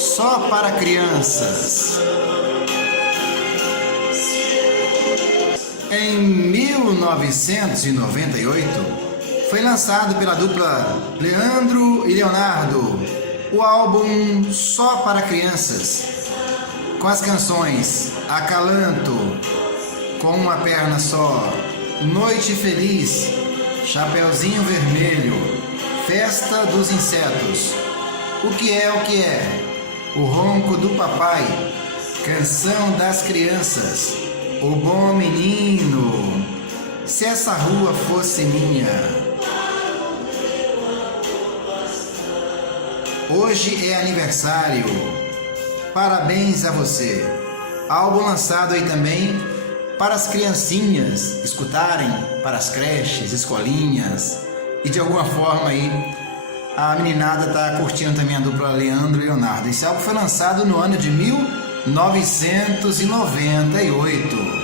só para crianças. Em 1998, foi lançado pela dupla Leandro e Leonardo o álbum Só para Crianças, com as canções Acalanto, Com uma Perna Só, Noite Feliz, Chapeuzinho Vermelho, Festa dos Insetos, O que é, O Ronco do Papai, Canção das Crianças, O Bom Menino, Se Essa Rua Fosse Minha. Hoje é aniversário, parabéns a você. Álbum lançado aí também para as criancinhas escutarem, para as creches, escolinhas, e de alguma forma aí a meninada está curtindo também a dupla Leandro e Leonardo. Esse álbum foi lançado no ano de 1998.